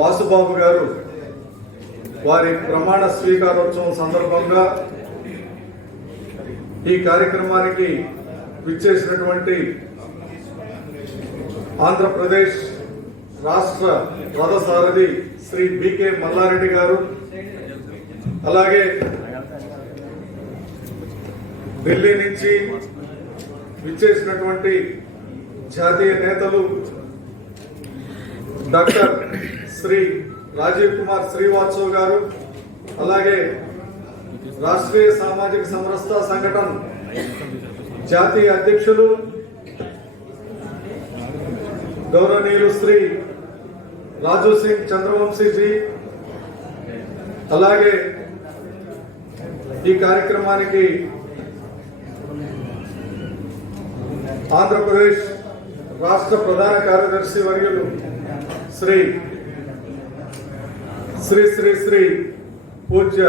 వాసుబాబు గారు వారి ప్రమాణ స్వీకారోత్సవం సందర్భంగా ఈ కార్యక్రమానికి విచ్చేసినటువంటి ఆంధ్రప్రదేశ్ రాష్ట్ర రథసారథి శ్రీ బికే మల్లారెడ్డి గారు, అలాగే ఢిల్లీ నుంచి విచ్చేసినటువంటి జాతీయ నేతలు డాక్టర్ శ్రీ రాజీవ్ కుమార్ శ్రీవాత్సవ్ గారు, అలాగే రాష్ట్రీయ సామాజిక సమరసతా సంఘటన జాతీయ అధ్యక్షులు గౌరవనీయులు శ్రీ రాజు సింగ్ చంద్రవంశీజీ, అలాగే ఈ కార్యక్రమానికి ఆంధ్రప్రదేశ్ రాష్ట్ర ప్రధాన కార్యదర్శి వర్యులు శ్రీ శ్రీ శ్రీ శ్రీ పూజ్య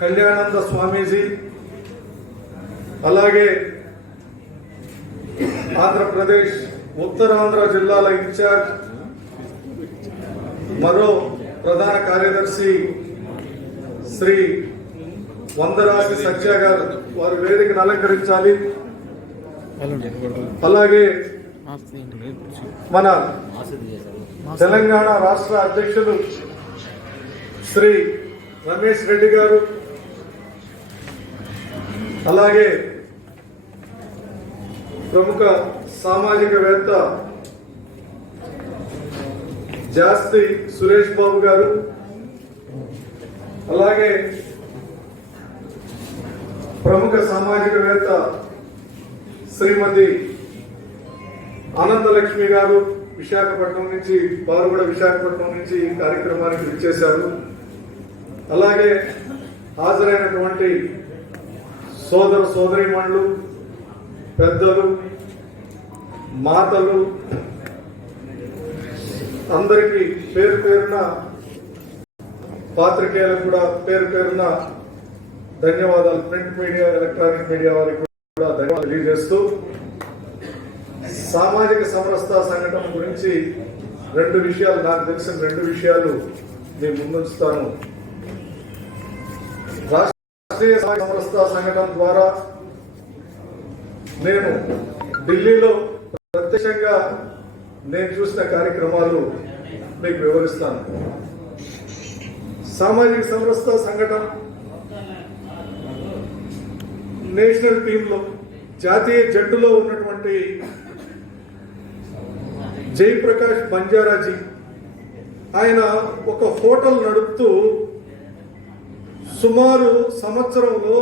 కళ్యాణానంద స్వామీజీ, అలాగే ఆంధ్రప్రదేశ్ ఉత్తరాంధ్ర జిల్లాల ఇన్ఛార్జ్ మరో ప్రధాన కార్యదర్శి శ్రీ వందరాజు సత్య గారు, వారు వేదికను అలంకరించాలి. అలాగే మన తెలంగాణ రాష్ట్ర అధ్యక్షులు శ్రీ రమేష్ రెడ్డి గారు, అలాగే ప్రముఖ సామాజికవేత్త జాస్తి సురేష్ బాబు గారు, అలాగే ప్రముఖ సామాజికవేత్త శ్రీమతి అనంతలక్ష్మి గారు విశాఖపట్నం నుంచి, వారు కూడా విశాఖపట్నం నుంచి ఈ కార్యక్రమానికి విచ్చేశారు. అలాగే హాజరైనటువంటి సోదర సోదరీమణులు, పెద్దలు, మాతలు అందరికీ పేరు పేరున, పాత్రికేయులకు కూడా పేరు పేరున ధన్యవాదాలు. ప్రింట్ మీడియా, ఎలక్ట్రానిక్ మీడియా వారికి కూడా ధన్యవాదాలు తెలియజేస్తూ, సామాజిక సమరసతా సంఘటన గురించి రెండు విషయాలు, నాకు తెలిసిన రెండు విషయాలు నేను ముందుంచుతాను. రాష్ట్రీయ సమరసతా సంఘటన ద్వారా నేను ఢిల్లీలో ప్రత్యక్షంగా నేను చూసిన కార్యక్రమాలు మీకు వివరిస్తాను. సామాజిక సమరసతా సంఘటన నేషనల్ టీంలో, జాతీయ జట్టులో ఉన్నటువంటి జయప్రకాష్ బంజారాజీ, ఆయన ఒక హోటల్ నడుపుతూ సుమారు సంవత్సరంలో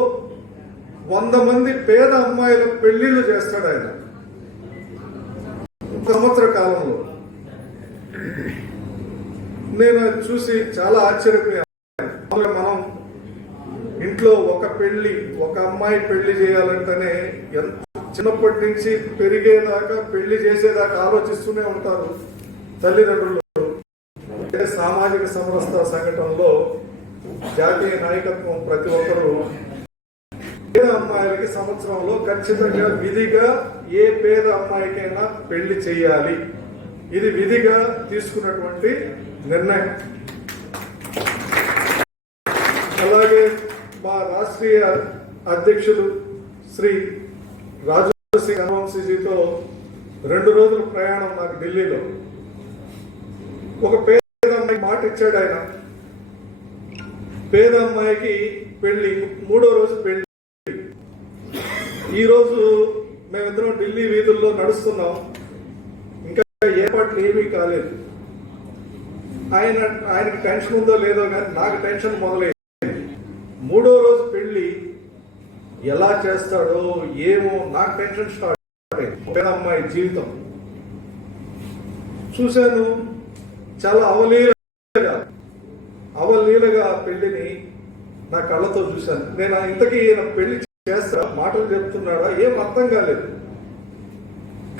100 మంది పేద అమ్మాయిల పెళ్లిళ్ళు చేస్తాడు ఆయన సంవత్సర కాలంలో. నేను చూసి చాలా ఆశ్చర్యపోయాను. మనం ఇంట్లో ఒక పెళ్లి, ఒక అమ్మాయి పెళ్లి చేయాలంటేనే ఎంత చిన్నప్పటి నుంచి పెరిగేదాకా, పెళ్లి చేసేదాకా ఆలోచిస్తూనే ఉంటారు తల్లిదండ్రులు. సామాజిక సమరసతా సంఘటనలో జాతీయ నాయకత్వం ప్రతి ఒక్కరూ పేద అమ్మాయిలకి సంవత్సరంలో ఖచ్చితంగా విధిగా ఏ పేద అమ్మాయికైనా పెళ్లి చేయాలి, ఇది విధిగా తీసుకున్నటువంటి నిర్ణయం. అలాగే మా రాష్ట్రీయ అధ్యక్షులు శ్రీ రాజు సింగ్ చంద్రవంశీజీతో 2 రోజుల ప్రయాణం నాకు ఢిల్లీలో. ఒక పేద అమ్మాయికి మాట ఇచ్చాడు ఆయన, పేద అమ్మాయికి పెళ్లి, 3వ రోజు పెళ్లి. ఈ రోజు మేమిద్దరం ఢిల్లీ వీధుల్లో నడుస్తున్నాం, ఇంకా ఏర్పాట్లు ఏమీ కాలేదు. ఆయనకి టెన్షన్ ఉందో లేదో కానీ నాకు టెన్షన్ మొదలైంది. 3వ రోజు పెళ్లి ఎలా చేస్తాడో ఏమో, నాకు టెన్షన్ స్టార్ట్ అయింది. పేద అమ్మాయి జీవితం చూశాను. చాలా అవలీలగా పెళ్లిని నా కళ్ళతో చూశాను. నేను ఇంతకీ ఈయన పెళ్లి చేస్తా, మాటలు చెప్తున్నాడా ఏం అర్థం కాలేదు.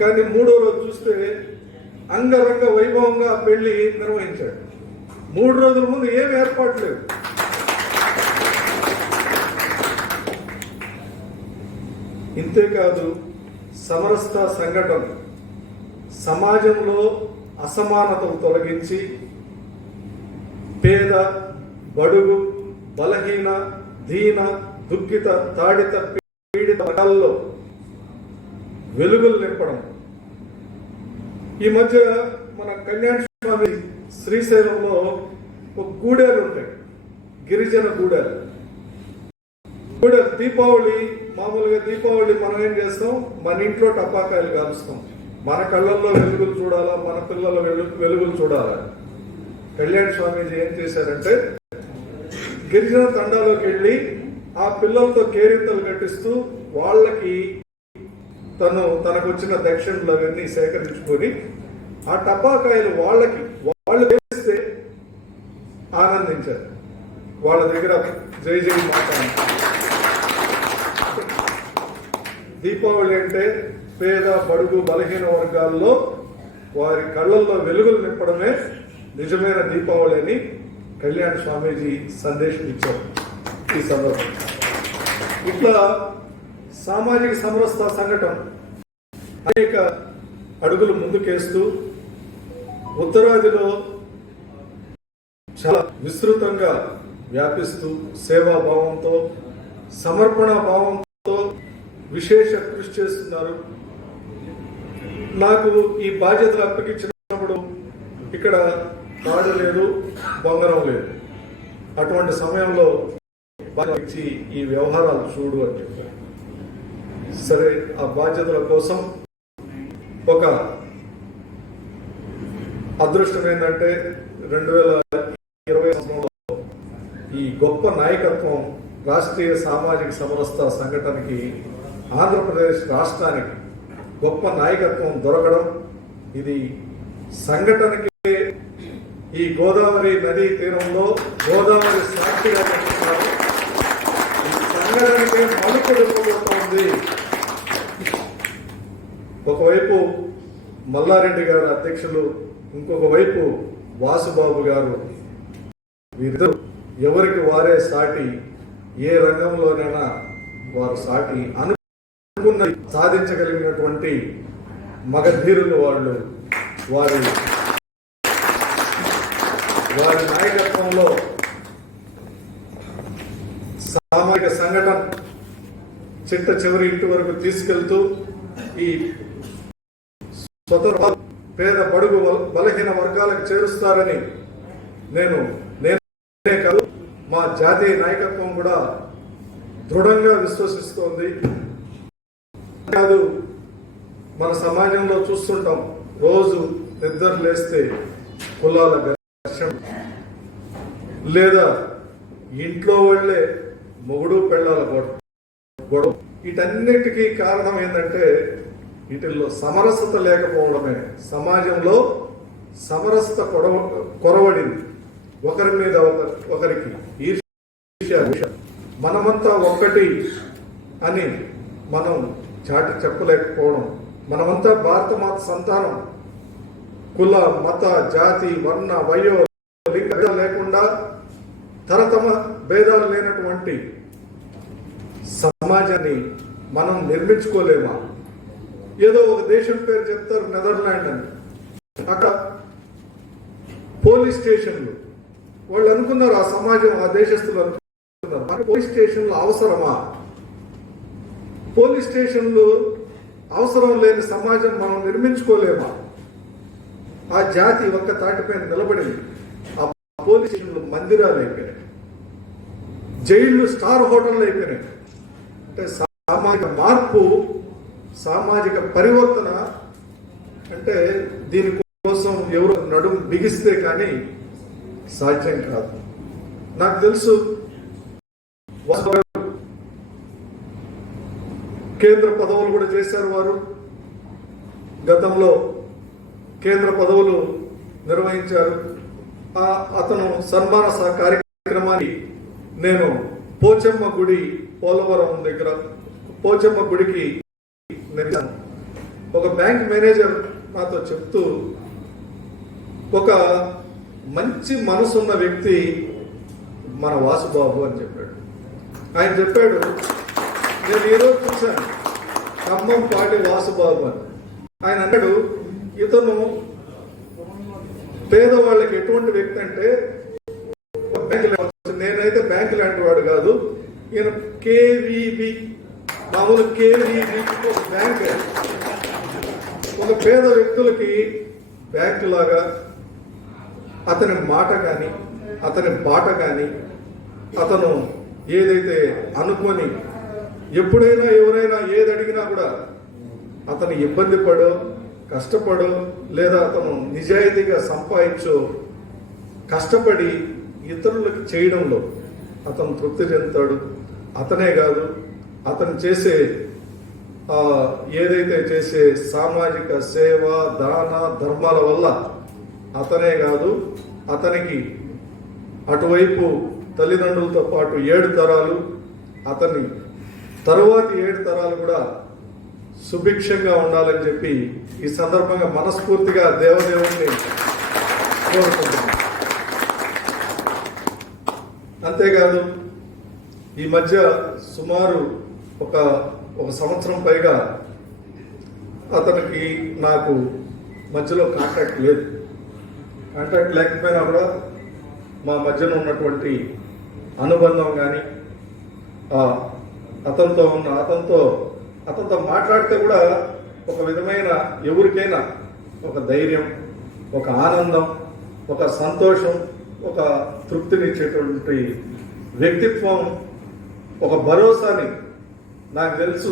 కానీ 3వ రోజు చూస్తే అంగరంగ వైభవంగా పెళ్లి నిర్వహించాడు. 3 రోజుల ముందు ఏం ఏర్పాటు లేదు. ఇంతేకాదు, సమరసతా సంఘటన సమాజంలో అసమానతలు తొలగించి పేద, బడుగు, బలహీన, దీన, దుఃఖిత, తాడిత, పీడిత వర్గాల్లో వెలుగులు నింపడం. ఈ మధ్య మన కళ్యాణ స్వామి శ్రీశైలంలో ఒక గూడెలు ఉంటాయి, గిరిజన గూడెలు. దీపావళి, మామూలుగా దీపావళి మనం ఏం చేస్తాం, మన ఇంట్లో టపాకాయలు కాలుస్తాం, మన కళ్ళల్లో వెలుగులు చూడాలా, మన పిల్లల వెలుగులు చూడాలా. కళ్యాణ స్వామీజీ ఏం చేశారంటే గిరిజన తండాలోకి వెళ్ళి ఆ పిల్లలతో కేరింతలు కట్టిస్తూ వాళ్ళకి తనకు వచ్చిన దక్షిణలు అవన్నీ సేకరించుకొని ఆ టపాకాయలు వాళ్ళు వేస్తే ఆనందించారు. వాళ్ళ దగ్గర జై జై మాట. దీపావళి అంటే పేద, బడుగు, బలహీన వర్గాల్లో వారి కళ్ళల్లో వెలుగులు నింపడమే నిజమైన దీపావళి అని కళ్యాణ స్వామీజీ సందేశం ఇచ్చారు. ఈ సందర్భం ఇట్లా సామాజిక సమరసత సంఘటన అనేక అడుగులు ముందుకేస్తూ ఉత్తరాదిలో చాలా విస్తృతంగా వ్యాపిస్తూ సేవాభావంతో, సమర్పణ భావంతో విశేష కృషి చేస్తున్నారు. నాకు ఈ బాధ్యతలు అప్పగించినప్పుడు ఇక్కడ తాడు లేదు, బొంగరం లేదు. అటువంటి సమయంలో ఇచ్చి ఈ వ్యవహారాలు చూడు అని చెప్పారు. సరే, ఆ బాధ్యతల కోసం ఒక అదృష్టం ఏంటంటే 2020 సంవత్సరంలో ఈ గొప్ప నాయకత్వం రాష్ట్రీయ సామాజిక సమరసత సంఘటనకి, ఆంధ్రప్రదేశ్ రాష్ట్రానికి గొప్ప నాయకత్వం దొరకడం, ఇది సంఘటనకి ఈ గోదావరి నదీ తీరంలో గోదావరి సాక్షిగా చెప్తున్నారు. ఈ సంఘటనకే మలుపు తిప్పబోతోంది. ఒకవైపు మల్లారెడ్డి గారు అధ్యక్షులు, ఇంకొక వైపు వాసుబాబు గారు, వీరిద్దరు ఎవరికి వారే సాటి, ఏ రంగంలోనైనా వారు సాటి, అనుకున్న సాధించగలిగినటువంటి మగధీరులు వాళ్ళు. వారి నాయకత్వంలో సామాజిక సంఘటన చిట్ట చివరి ఇంటి వరకు తీసుకెళ్తూ ఈ స్వతంత్ర పేద, బడుగు, బలహీన వర్గాలకు చేరుస్తారని నేనే కాదు, మా జాతీయ నాయకత్వం కూడా దృఢంగా విశ్వసిస్తోంది. కాదు, మన సమాజంలో చూస్తుంటాం, రోజు నిద్ర లేస్తే కులాల ఘర్షణ, లేదా ఇంట్లో వాళ్ళే మొగుడు పెళ్ళాల గొడవ. వీటన్నిటికీ కారణం ఏంటంటే వీటిల్లో సమరసత లేకపోవడమే. సమాజంలో సమరసత కొరవడింది. ఒకరి మీద ఒకరికి ఈర్ష్య, మనమంతా ఒక్కటి అని మనం చాటి చెప్పలేకపోవడం. మనమంతా భారత మాత సంతానం. కుల, మత, జాతి, వర్ణ, వయో, లింగ లేకుండా తరతమ భేదాలు లేనటువంటి సమాజాన్ని మనం నిర్మించుకోలేమా? ఏదో ఒక దేశం పేరు చెప్తారు, నెదర్లాండ్ అని. అక్కడ పోలీస్ స్టేషన్లు, వాళ్ళు అనుకున్నారు, ఆ సమాజం, ఆ దేశస్తులు అనుకున్నారు, మన పోలీస్ స్టేషన్లు అవసరమా? పోలీస్ స్టేషన్లు అవసరం లేని సమాజం మనం నిర్మించుకోలేమా? ఆ జాతి ఒక్క తాటిపైన నిలబడింది. ఆ పోలీస్ స్టేషన్లు మందిరాలు అయిపోయినాయి, జైళ్లు స్టార్ హోటళ్ళు అయిపోయినాయి. అంటే సామాజిక మార్పు, సామాజిక పరివర్తన అంటే దీనికోసం ఎవరు నడుము బిగిస్తే కానీ సాధ్యం కాదు. నాకు తెలుసు, కేంద్ర పదవులు కూడా చేశారు వారు. గతంలో కేంద్ర పదవులు నిర్వహించారు. అతను సన్మాన కార్యక్రమాన్ని నేను పోచమ్మ గుడి, పోలవరం దగ్గర పోచమ్మ గుడికి ఒక బ్యాంక్ మేనేజర్ నాతో చెప్తూ, ఒక మంచి మనసున్న వ్యక్తి మన వాసుబాబు అని చెప్పాడు. ఆయన చెప్పాడు, నేను ఈరోజు చూశాను ఖమ్మం పాటి వాసుబాబు అని. ఆయన అన్నాడు, ఇతను పేదవాళ్ళకి ఎటువంటి వ్యక్తి అంటే బ్యాంక్ లాంటి వాడు కాదు. ఈయన కేవీబీ, మామూలు కేవీబీ ఒక బ్యాంక్, ఒక పేద వ్యక్తులకి బ్యాంకు లాగా అతని మాట కానీ అతని బాట కానీ అతను ఏదైతే అనుకొని ఎప్పుడైనా ఎవరైనా ఏది అడిగినా కూడా అతను ఇబ్బంది పడో కష్టపడో లేదా అతను నిజాయితీగా సంపాదించో కష్టపడి ఇతరులకు చేయడంలో అతను తృప్తి చెందుతాడు. అతనే కాదు, అతను చేసే ఏదైతే చేసే సామాజిక సేవ దాన ధర్మాల వల్ల అతనే కాదు, అతనికి అటువైపు తల్లిదండ్రులతో పాటు 7 తరాలు, అతని తరువాతి 7 తరాలు కూడా సుభిక్షంగా ఉండాలని చెప్పి ఈ సందర్భంగా మనస్ఫూర్తిగా దేవదేవుణ్ణి కోరుకుంటున్నాను. అంతేకాదు, ఈ మధ్య సుమారు ఒక సంవత్సరం పైగా అతనికి నాకు మధ్యలో కాంటాక్ట్ లేదు. కాంటాక్ట్ లేకపోయినా కూడా మా మధ్యన ఉన్నటువంటి అనుబంధం కానీ అతనితో మాట్లాడితే కూడా ఒక విధమైన ఎవరికైనా ఒక ధైర్యం, ఒక ఆనందం, ఒక సంతోషం, ఒక తృప్తినిచ్చేటువంటి వ్యక్తిత్వం, ఒక భరోసాని నాకు తెలుసు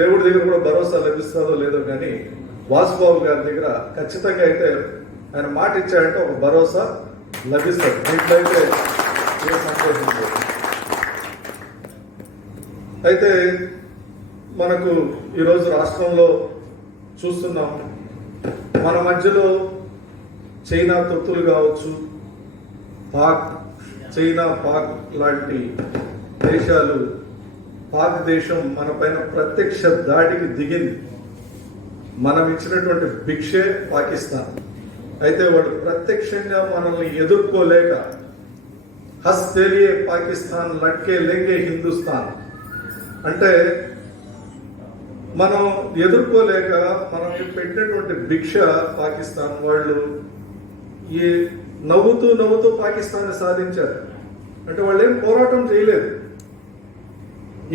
దేవుడి దగ్గర కూడా భరోసా లభిస్తుందో లేదో కానీ వాసుబాబు గారి దగ్గర ఖచ్చితంగా అయితే ఆయన మాట ఇచ్చాడంటే ఒక భరోసా లభిస్తుంది. దీంట్లోయితే ఏ సంతోషం లేదు. అయితే మనకు ఈరోజు రాష్ట్రంలో చూస్తున్నాం, మన మధ్యలో చైనా తొత్తులు కావచ్చు, చైనా పాక్ లాంటి దేశాలు, పాక్ దేశం మన పైన ప్రత్యక్ష దాడికి దిగింది. మనం ఇచ్చినటువంటి భిక్షే పాకిస్తాన్. అయితే వాళ్ళు ప్రత్యక్షంగా మనల్ని ఎదుర్కోలేక హస్ తేలియే పాకిస్తాన్ లట్కే లెంగే హిందుస్థాన్ అంటే మనం ఎదుర్కోలేక మనల్ని పెట్టినటువంటి భిక్ష పాకిస్తాన్ వాళ్ళు ఈ నవ్వుతూ పాకిస్తాన్ని సాధించారు. అంటే వాళ్ళు ఏం పోరాటం చేయలేదు.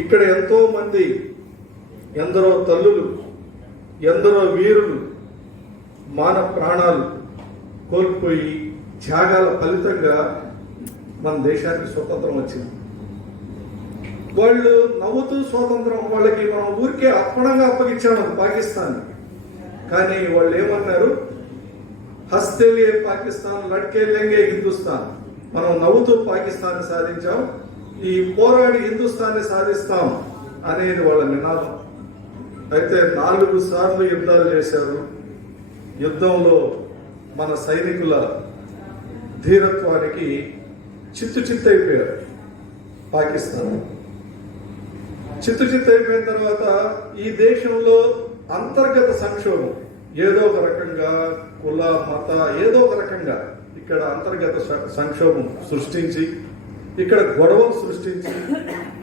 ఇక్కడ ఎంతో మంది, ఎందరో తల్లులు, ఎందరో వీరులు మాన ప్రాణాలు కోల్పోయి త్యాగాల ఫలితంగా మన దేశానికి స్వతంత్రం వచ్చింది. వాళ్ళు నవ్వుతూ స్వాతంత్రం వాళ్ళకి మనం ఊరికే అర్పణంగా అప్పగించాము పాకిస్తాన్. కానీ వాళ్ళు ఏమన్నారు, హస్తేలే పాకిస్తాన్ లట్కే లెంగే హిందుస్థాన్. మనం నవ్వుతూ పాకిస్తాన్ సాధించాం, ఈ పోరాడి హిందుస్థాన్ని సాధిస్తాం అనేది వాళ్ళ నినాదం. అయితే 4 సార్లు యుద్ధాలు చేశారు. యుద్ధంలో మన సైనికుల ధీరత్వానికి చిత్తైపోయారు పాకిస్తాన్. చిత్తైపోయిన తర్వాత ఈ దేశంలో అంతర్గత సంక్షోభం ఏదో ఒక రకంగా, కుల మత ఏదో ఒక రకంగా ఇక్కడ అంతర్గత సంక్షోభం సృష్టించి, ఇక్కడ గొడవలు సృష్టించి,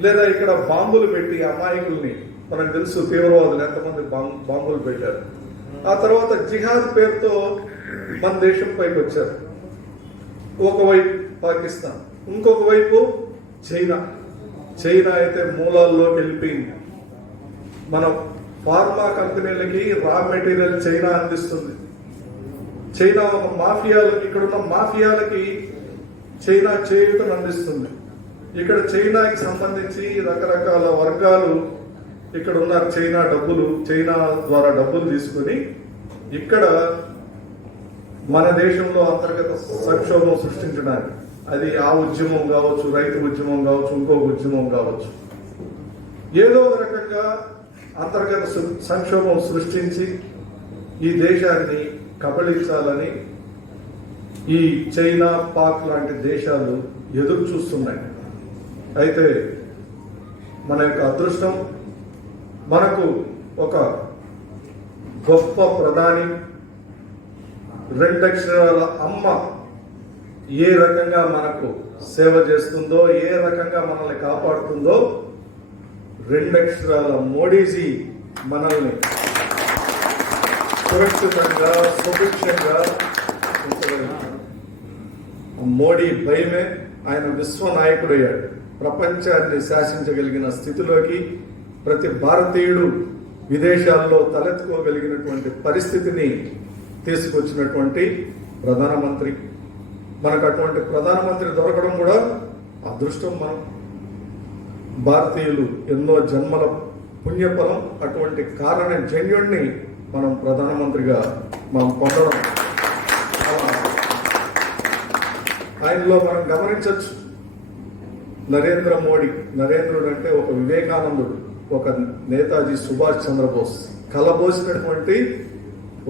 లేదా ఇక్కడ బాంబులు పెట్టి అమాయకుల్ని, మనకు తెలుసు తీవ్రవాదులు ఎంతమంది బాంబులు పెట్టారు. ఆ తర్వాత జిహాద్ పేరుతో మన దేశం పైకి వచ్చారు. ఒకవైపు పాకిస్తాన్, ఇంకొక వైపు చైనా అయితే మూలాల్లోకి వెళ్ళిపోయింది. మన ఫార్మా కంపెనీలకి రా మెటీరియల్ చైనా అందిస్తుంది. చైనా ఒక మాఫియాలకి, ఇక్కడున్న మాఫియాలకి చైనా చేయూతను అందిస్తుంది. ఇక్కడ చైనాకి సంబంధించి రకరకాల వర్గాలు ఇక్కడ ఉన్నారు. చైనా ద్వారా డబ్బులు తీసుకొని ఇక్కడ మన దేశంలో అంతర్గత సంక్షోభం సృష్టించడానికి, అది ఆ ఉద్యమం కావచ్చు, రైతు ఉద్యమం కావచ్చు, ఇంకొక ఉద్యమం కావచ్చు, ఏదో ఒక రకంగా అంతర్గత సంక్షోభం సృష్టించి ఈ దేశాన్ని కబళించాలని ఈ చైనా పాక్ లాంటి దేశాలు ఎదురు చూస్తున్నాయి. అయితే మన యొక్క అదృష్టం, మనకు ఒక గొప్ప ప్రధాని, 2 అక్షరాల అమ్మ ఏ రకంగా మనకు సేవ చేస్తుందో, ఏ రకంగా మనల్ని కాపాడుతుందో, 2 అక్షరాల మోడీజీ మనల్ని సురక్షితంగా సుభిక్షంగా ఉంచగలుగుతారు. మోడీ భయమే ఆయన విశ్వనాయకుడయ్యాడు. ప్రపంచాన్ని శాసించగలిగిన స్థితిలోకి ప్రతి భారతీయుడు విదేశాల్లో తలెత్తుకోగలిగినటువంటి పరిస్థితిని తీసుకొచ్చినటువంటి ప్రధానమంత్రి. మనకు అటువంటి ప్రధానమంత్రి దొరకడం కూడా అదృష్టం. మనం భారతీయులు ఎన్నో జన్మల పుణ్యఫలం. అటువంటి కారణ జన్యుణ్ణి మనం ప్రధానమంత్రిగా మనం పొందడం ఆయనలో మనం గమనించవచ్చు. నరేంద్ర మోడీ, నరేంద్రుడు అంటే ఒక వివేకానందుడు, ఒక నేతాజీ సుభాష్ చంద్రబోస్ కలబోసినటువంటి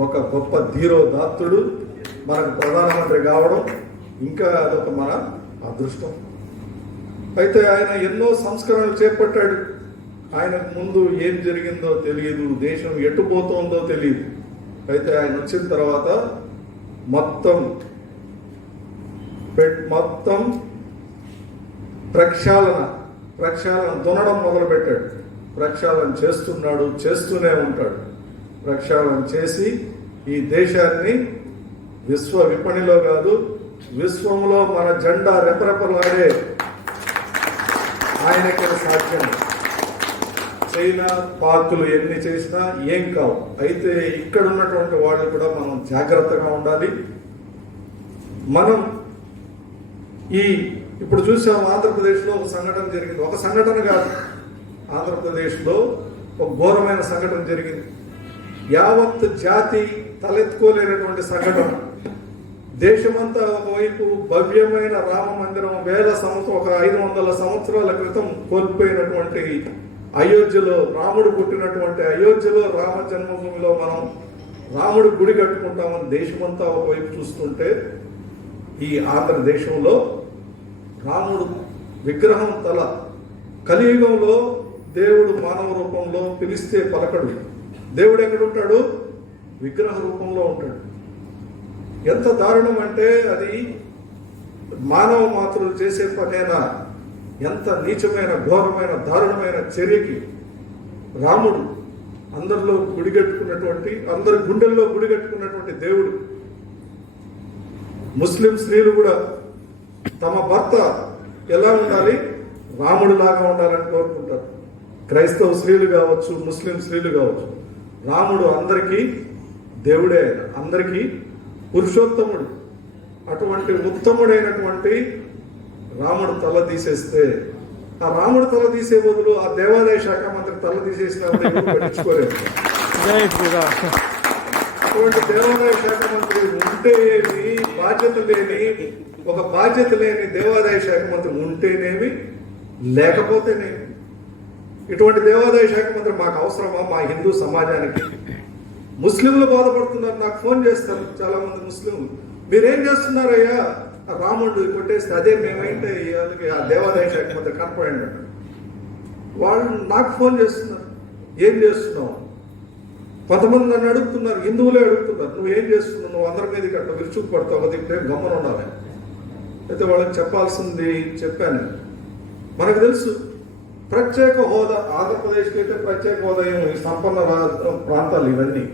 ఒక గొప్ప ధీరోదాత్తుడు మనకు ప్రధానమంత్రి కావడం ఇంకా అదొక మన అదృష్టం. అయితే ఆయన ఎన్నో సంస్కరణలు చేపట్టాడు. ఆయనకు ముందు ఏం జరిగిందో తెలియదు, దేశం ఎట్టుపోతుందో తెలియదు. అయితే ఆయన వచ్చిన తర్వాత మొత్తం ప్రక్షాళన దునడం మొదలుపెట్టాడు. ప్రక్షాళన చేస్తున్నాడు, చేస్తూనే ఉంటాడు. ప్రక్షాళన చేసి ఈ దేశాన్ని విశ్వ విపణిలో కాదు, విశ్వంలో మన జెండా రెపరెపలాడే ఆయనకి సాధ్యం. చైనా పార్కులు ఎన్ని చేసినా ఏం కావు. అయితే ఇక్కడ ఉన్నటువంటి వాళ్ళు కూడా మనం జాగ్రత్తగా ఉండాలి. మనం ఇప్పుడు చూసాం ఆంధ్రప్రదేశ్లో ఒక సంఘటన జరిగింది. ఒక సంఘటన కాదు, ఆంధ్రప్రదేశ్లో ఒక ఘోరమైన సంఘటన జరిగింది. యావత్ జాతి తలెత్తుకోలేనటువంటి సంఘటన. దేశమంతా ఒకవైపు భవ్యమైన రామ మందిరం 500 సంవత్సరాల క్రితం కోల్పోయినటువంటి అయోధ్యలో, రాముడు పుట్టినటువంటి అయోధ్యలో, రామ జన్మభూమిలో మనం రాముడు గుడి కట్టుకుంటామని దేశమంతా ఒకవైపు చూస్తుంటే, ఈ ఆంధ్రదేశంలో రాముడు విగ్రహం తల కలియుగంలో దేవుడు మానవ రూపంలో పిలిస్తే పలకడు. దేవుడు ఎక్కడుంటాడు? విగ్రహ రూపంలో ఉంటాడు. ఎంత దారుణం అంటే అది మానవ మాతృలు చేసే పనేనా? ఎంత నీచమైన, ఘోరమైన, దారుణమైన చర్యకి రాముడు అందరి గుండెల్లో గుడిగట్టుకున్నటువంటి దేవుడు. ముస్లిం స్త్రీలు కూడా తమ భర్త ఎలా ఉండాలి? రాముడు లాగా ఉండాలని కోరుకుంటారు. క్రైస్తవ స్త్రీలు కావచ్చు, ముస్లిం స్త్రీలు కావచ్చు. రాముడు అందరికీ దేవుడే, అందరికీ పురుషోత్తముడు. అటువంటి ఉత్తముడైనటువంటి రాముడు తల తీసేస్తే, ఆ రాముడు తల తీసే బదులు ఆ దేవాదాయ శాఖ మంత్రి తల తీసేసిన పట్టించుకోలేదు. అటువంటి దేవాదాయ శాఖ మంత్రి ఉంటే బాధ్యత లేని దేవాదాయ శాఖ మంత్రి ఉంటేనేమి, లేకపోతేనేమి. ఇటువంటి దేవాదాయ శాఖ మంత్రి మాకు అవసరమా? మా హిందూ సమాజానికి. ముస్లింలు బాధపడుతున్నారు, నాకు ఫోన్ చేస్తారు చాలా మంది ముస్లింలు. మీరేం చేస్తున్నారయ్యా? రాముడు కొట్టేస్తే అదే మేమైతే ఆ దేవాదాయ శాఖ మంత్రి కనపడండి. వాళ్ళు నాకు ఫోన్ చేస్తున్నారు, ఏం చేస్తున్నావు? కొంతమంది నన్ను అడుగుతున్నారు, హిందువులే అడుగుతున్నారు, నువ్వేం చేస్తున్నావు? నువ్వు అందరి మీదకి అట్లా విరుచుకు పడతావు కదా, ఇప్పుడేం గమ్మన ఉండాలి. అయితే వాళ్ళకి చెప్పాల్సింది చెప్పాను. మనకు తెలుసు ప్రత్యేక హోదా, ఆంధ్రప్రదేశ్కి అయితే ప్రత్యేక హోదా ఏమో, ఈ సంపన్న ప్రాంతాలు ఇవన్నీ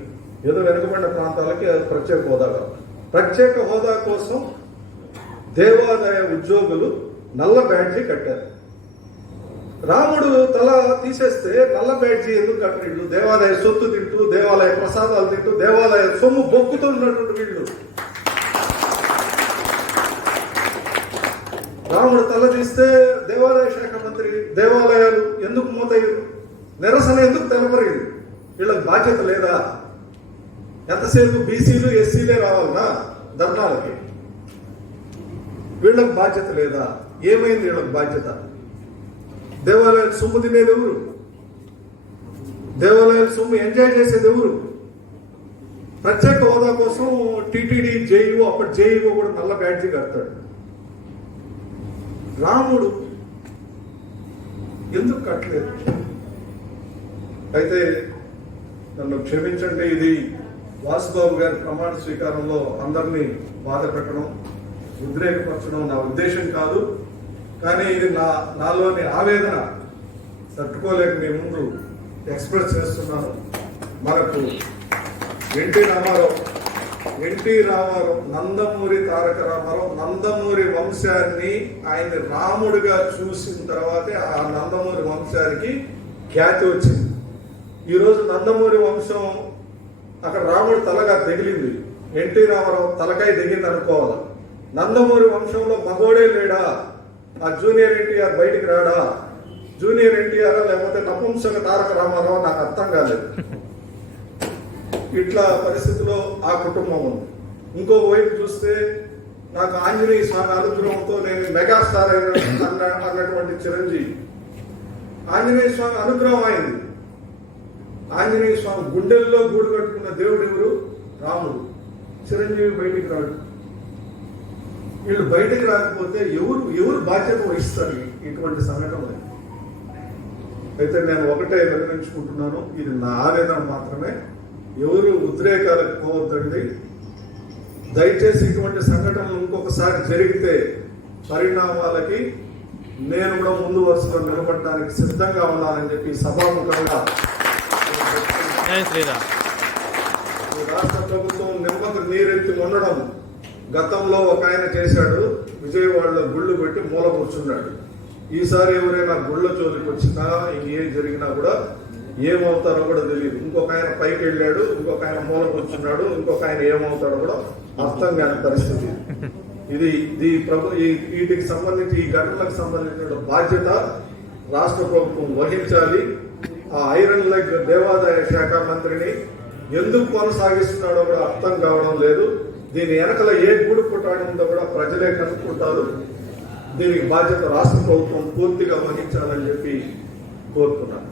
ఏదో వెనుకబడిన ప్రాంతాలకి ప్రత్యేక హోదా కాదు. ప్రత్యేక హోదా కోసం దేవాదాయ ఉద్యోగులు నల్ల బ్యాడ్జీ కట్టారు. రాముడు తల తీసేస్తే నల్ల బ్యాడ్జీ ఎందుకు కట్టరు? దేవాలయ సొత్తు తింటూ, దేవాలయ ప్రసాదాలు తింటూ, దేవాలయ సొమ్ము బొక్కుతూ ఉన్నటువంటి వీళ్ళు. రాముడు తల తీస్తే దేవాలయ శాఖ మంత్రి దేవాలయాలు ఎందుకు మూతయ్యారు? నిరసన ఎందుకు తెలపలేదు? వీళ్ళకి బాధ్యత లేదా? ఎంతసేపు బీసీలు ఎస్సీలే రావాలన్నా ధర్నాలకి? వీళ్ళకి బాధ్యత లేదా? ఏమైంది వీళ్ళకి బాధ్యత? దేవాలయాలు సొమ్ము తినేది ఎవరు? దేవాలయాల సొమ్ము ఎంజాయ్ చేసేది ఎవరు? ప్రత్యేక హోదా కోసం టీటీడీ జేఈఓ, అప్పటి జేఈఓ కూడా నల్ల బ్యాడ్జీ కడతాడు. రాముడు ఎందుకు కట్టలేదు? అయితే నన్ను క్షమించండి, ఇది వాసుబాబు గారి ప్రమాణ స్వీకారంలో అందరినీ బాధ పెట్టడం, ఉద్రేకపరచడం నా ఉద్దేశం కాదు. కానీ ఇది నాలోని ఆవేదన తట్టుకోలేక మీ ముందు ఎక్స్ప్రెస్ చేస్తున్నాను. మనకు ఎన్టీ రామారావు ఎన్టీ రామారావు, నందమూరి తారక రామారావు నందమూరి వంశాన్ని ఆయన రాముడిగా చూసిన తర్వాతే ఆ నందమూరి వంశానికి ఖ్యాతి వచ్చింది. ఈరోజు నందమూరి వంశం అక్కడ రాముడి తలగా తగిలింది, ఎన్టీ రామారావు తలకాయ దిగింది అనుకోవాలి. నందమూరి వంశంలో మగోడే లేడా? ఆ జూనియర్ ఎన్టీఆర్ బయటికి రాడా? జూనియర్ ఎన్టీఆర్ లేకపోతే నపుంసక తారక రామారావు నాకు అర్థం కాలేదు. ఇట్లా పరిస్థితిలో ఆ కుటుంబం ఉంది. ఇంకో వైపు చూస్తే నాకు ఆంజనేయ స్వామి అనుగ్రహంతో నేను మెగాస్టార్ అన్నటువంటి చిరంజీవి, ఆంజనేయ స్వామి అనుగ్రహం అయింది. ఆంజనేయ స్వామి గుండెల్లో గూడు కట్టుకున్న దేవుడు ఎవరు? రాముడు. చిరంజీవి బయటికి రాడు. వీళ్ళు బయటికి రాకపోతే ఎవరు బాధ్యత వహిస్తారు ఇటువంటి సంఘటనలు? అయితే నేను ఒకటే వివరించుకుంటున్నాను, ఇది నా ఆవేదన మాత్రమే. ఎవరు ఉద్రేకాలకు పోవద్దండి. దయచేసి ఇటువంటి సంఘటనలు ఇంకొకసారి జరిగితే పరిణామాలకి నేను కూడా ముందు వరుసలో నిలబడడానికి సిద్ధంగా ఉన్నానని చెప్పి సభాముఖంగా రాష్ట్ర ప్రభుత్వం నిమ్మకు నీరెత్తి ఉండడం గతంలో ఒక ఆయన చేశాడు. విజయవాడలో గుళ్ళు పెట్టి మూల కూర్చున్నాడు. ఈసారి ఎవరైనా గుళ్ళ జోలికి వచ్చినా ఇంకేం జరిగినా కూడా ఏమవుతారో కూడా తెలియదు. ఇంకొక ఆయన పైకి వెళ్ళాడు, ఇంకొక ఆయన మూల కూర్చున్నాడు, ఇంకొక ఆయన ఏమవుతాడో కూడా అర్థం కాని పరిస్థితి. వీటికి సంబంధించి, ఈ ఘటనలకు సంబంధించిన బాధ్యత రాష్ట్ర ప్రభుత్వం వహించాలి. ఆ ఐరన్ లెగ్ దేవాదాయ శాఖ మంత్రిని ఎందుకు కొనసాగిస్తున్నాడో కూడా అర్థం కావడం లేదు. దీని వెనకల ఏ గూడు పుట్టాడు ఉందో కూడా ప్రజలే కనుక్కుంటారు. దీనికి బాధ్యత రాష్ట్ర ప్రభుత్వం పూర్తిగా వహించాలని చెప్పి కోరుతున్నాను.